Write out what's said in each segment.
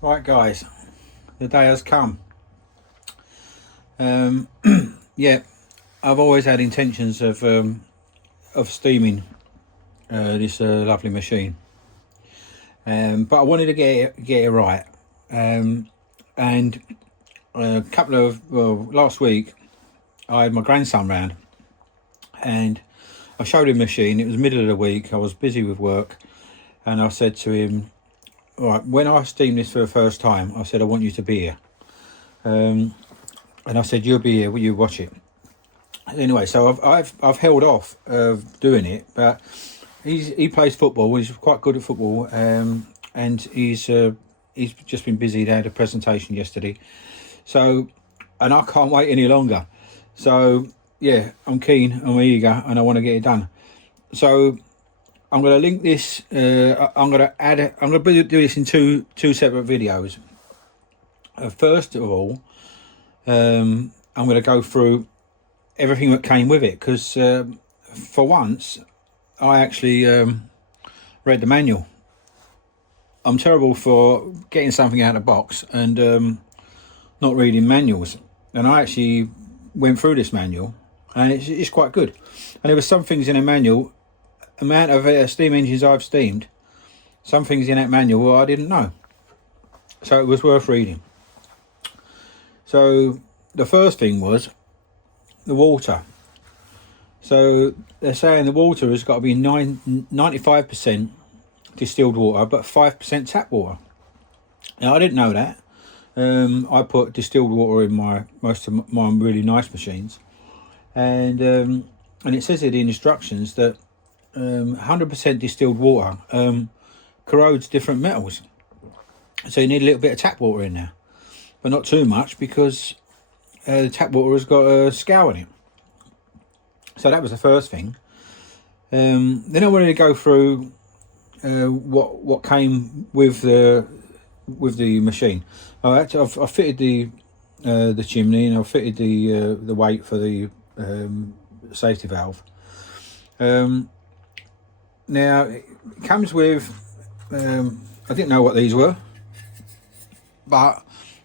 Right guys, the day has come. Yeah, I've always had intentions of steaming this lovely machine, but I wanted to get it right. And a couple of last week, I had my grandson round, and I showed him the machine. It was middle of the week. I was busy with work, and I said to him, "All right, when I steam this for the first time, I said I want you to be here." And I said, "You'll be here. Will you watch it?" Anyway, so I've held off of doing it, but he plays football. He's quite good at football, and he's just been busy. They had a presentation yesterday, so and I can't wait any longer. So yeah, I'm keen, I'm eager, and I want to get it done. So I'm going to link this. I'm going to add. I'm going to do this in two separate videos. First of all, I'm going to go through everything that came with it, because for once I actually read the manual. I'm terrible for getting something out of the box and not reading manuals, and I actually went through this manual, and it's quite good. And there were some things in the manual, amount of steam engines I've steamed, some things in that manual I didn't know, so it was worth reading. So the first thing was the water. So they're saying the water has got to be 95% distilled water, but 5% tap water. Now I didn't know that. I put distilled water in most of my really nice machines, and it says in the instructions that 100% distilled water corrodes different metals. So you need a little bit of tap water in there, but not too much, because the tap water has got a scour in it. So that was the first thing. Then I wanted to go through what came with the machine. I've fitted the chimney, and I've fitted the weight for the safety valve. Now it comes with I didn't know what these were, but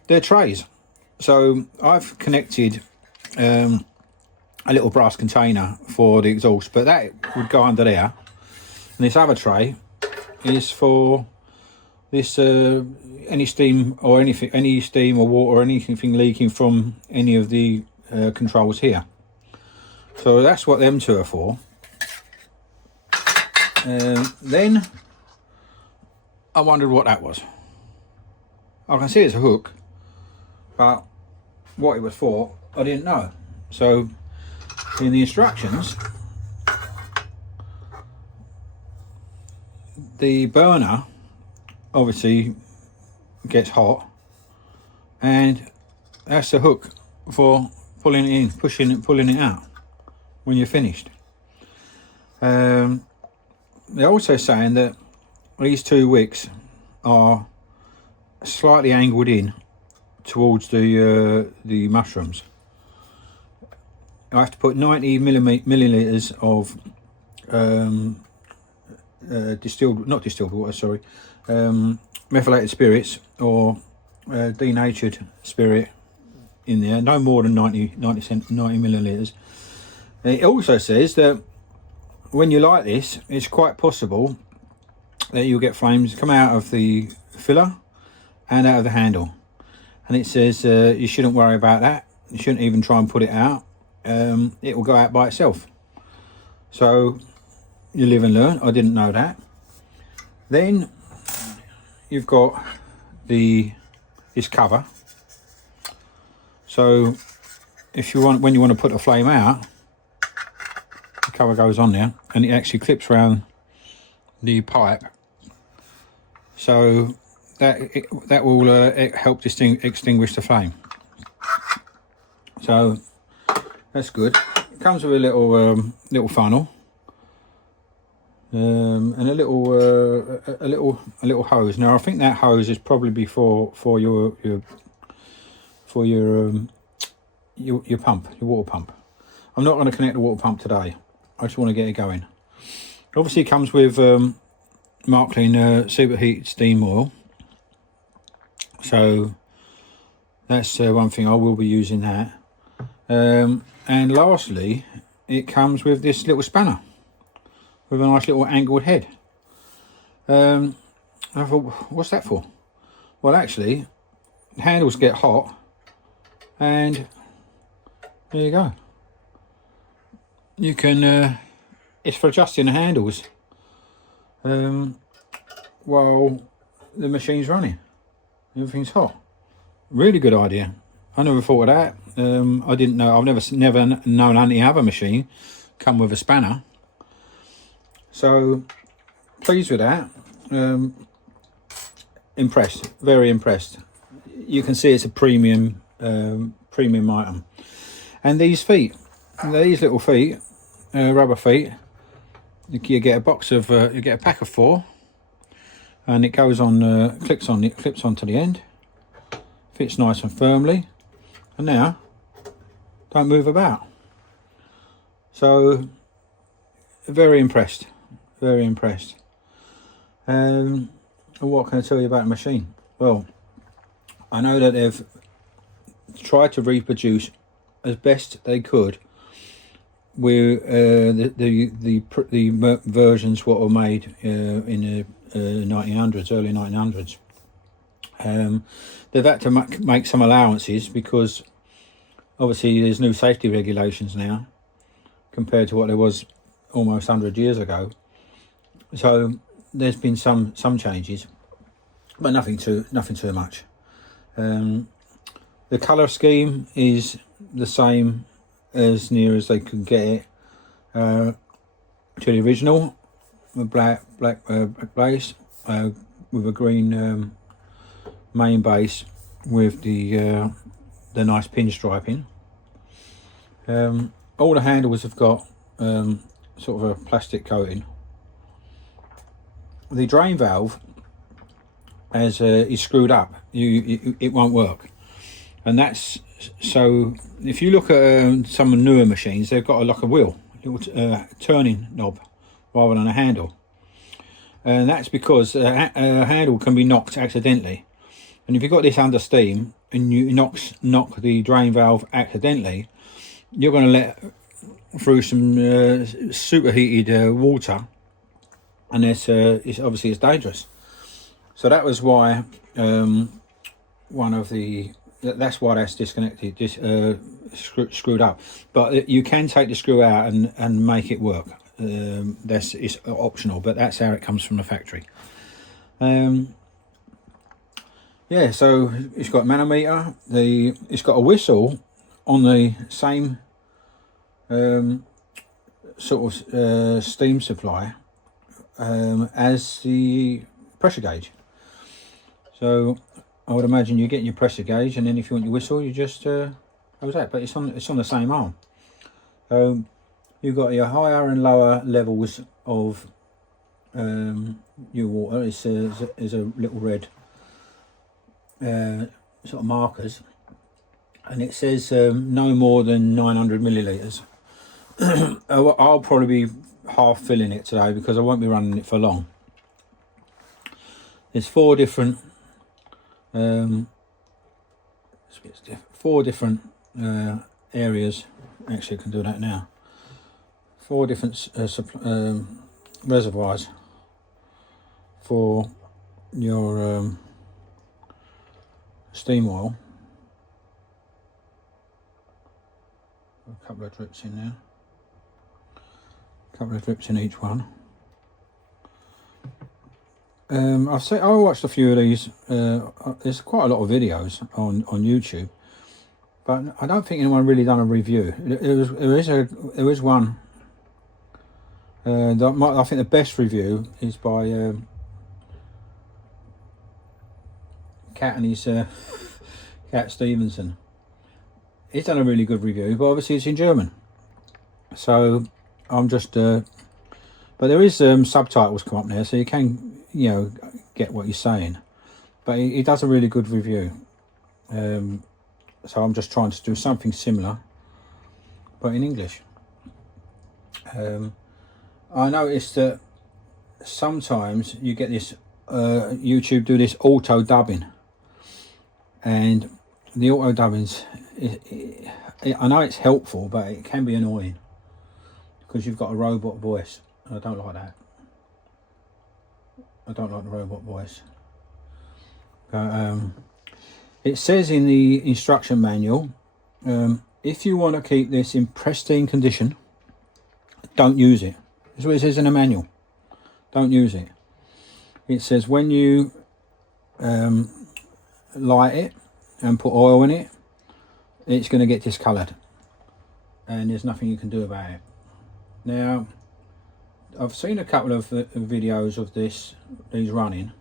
they're trays. So I've connected a little brass container for the exhaust, but that would go under there, and this other tray is for this any steam or anything, any steam or water or anything leaking from any of the controls here. So that's what them two are for. Then I wondered what that was. I can see it's a hook, but what it was for I didn't know. So in the instructions, the burner obviously gets hot, and that's the hook for pulling it in, pushing it, pulling it out when you're finished. They're also saying that these two wicks are slightly angled in towards the mushrooms. I have to put 90 milliliters of not distilled water, sorry, methylated spirits or denatured spirit in there, no more than 90 milliliters. And it also says that when you light this, it's quite possible that you'll get flames come out of the filler and out of the handle. And it says you shouldn't worry about that. You shouldn't even try and put it out. It will go out by itself. So you live and learn. I didn't know that. Then you've got this cover. So if you want, when you want to put a flame out, the cover goes on there, and it actually clips around the pipe. So that will help extinguish the flame. So that's good. It comes with a little funnel, and a little hose. Now I think that hose is probably for your pump, your water pump. I'm not going to connect the water pump today. I just want to get it going. Obviously it comes with Marklin superheat steam oil, So that's one thing, I will be using that. And lastly, it comes with this little spanner with a nice little angled head. I thought, what's that for? Well, actually, the handles get hot, and there you go. You can, it's for adjusting the handles while the machine's running. Everything's hot. Really good idea. I never thought of that. I didn't know. I've never known any other machine come with a spanner. So pleased with that. Impressed. Very impressed. You can see it's a premium item. And these feet, these little feet, rubber feet. You get a box of, you get a pack of 4, and it goes on, clips onto the end. Fits nice and firmly, and now don't move about. So very impressed, very impressed. And what can I tell you about the machine? Well, I know that they've tried to reproduce as best they could with the versions what were made in the 1900s, early 1900s. They've had to make some allowances because obviously there's new safety regulations now compared to what there was almost 100 years ago. So there's been some changes, but nothing too much. The colour scheme is the same as near as they could get it to the original, a black base with a green main base with the nice pinstriping. All the handles have got sort of a plastic coating. The drain valve is screwed up. It won't work, and that's so. If you look at some newer machines, they've got like a wheel, little turning knob rather than a handle, and that's because a handle can be knocked accidentally. And if you've got this under steam and you knock the drain valve accidentally, you're going to let through some superheated water, and it's obviously it's dangerous. So that was why that's why that's disconnected, screwed up. But you can take the screw out and make it work. It's optional, but that's how it comes from the factory. Yeah, so it's got a manometer. It's got a whistle on the same sort of steam supply as the pressure gauge. So I would imagine you get your pressure gauge, and then if you want your whistle, you just how's that? But it's on the same arm. So you've got your higher and lower levels of your water. It's a little red sort of markers, and it says no more than 900 millilitres. I'll probably be half filling it today because I won't be running it for long. There's 4 different areas. Actually, I can do that now. 4 different reservoirs for your steam oil. A couple of drips in there. A couple of drips in each one. I watched a few of these. There's quite a lot of videos on YouTube, but I don't think anyone really done a review. There is one. I think the best review is by Cat Stevenson. He's done a really good review, but obviously it's in German, so I'm just but there is subtitles come up there, so you can get what he's saying, but he does a really good review. So I'm just trying to do something similar but in English. I noticed that sometimes you get this YouTube do this auto dubbing. And the auto dubbing's, I know it's helpful, but it can be annoying because you've got a robot voice. And I don't like that. I don't like the robot voice. But it says in the instruction manual, if you want to keep this in pristine condition, don't use it. That's what it says in the manual. Don't use it. It says when you light it and put oil in it, it's going to get discoloured, and there's nothing you can do about it. Now, I've seen a couple of videos of these running,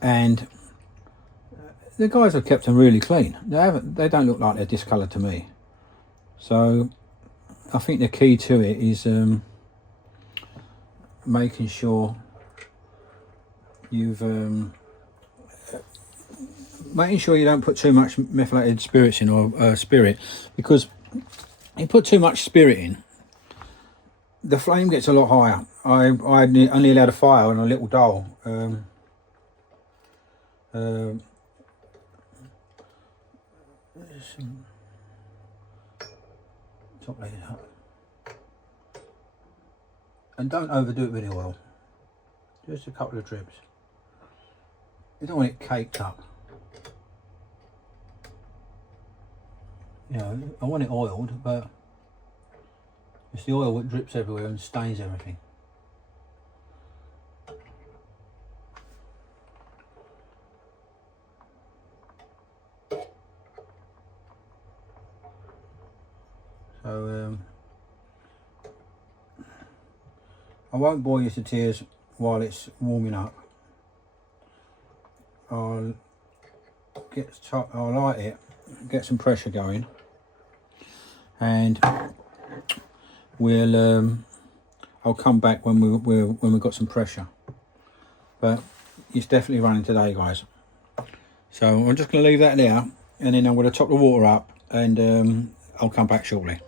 and the guys have kept them really clean. They don't look like they're discoloured to me. So I think the key to it is making sure making sure you don't put too much methylated spirits in, or spirit, because if you put too much spirit in, the flame gets a lot higher. I only allowed a fire on a little dole. Top lid up. And don't overdo it really well. Just a couple of drips. You don't want it caked up. You know, I want it oiled, but it's the oil that drips everywhere and stains everything. So I won't bore you to tears while it's warming up. I'll light it, get some pressure going, and we'll I'll come back when we've got some pressure. But it's definitely running today, guys. So I'm just going to leave that there, and then I'm going to top the water up, and I'll come back shortly.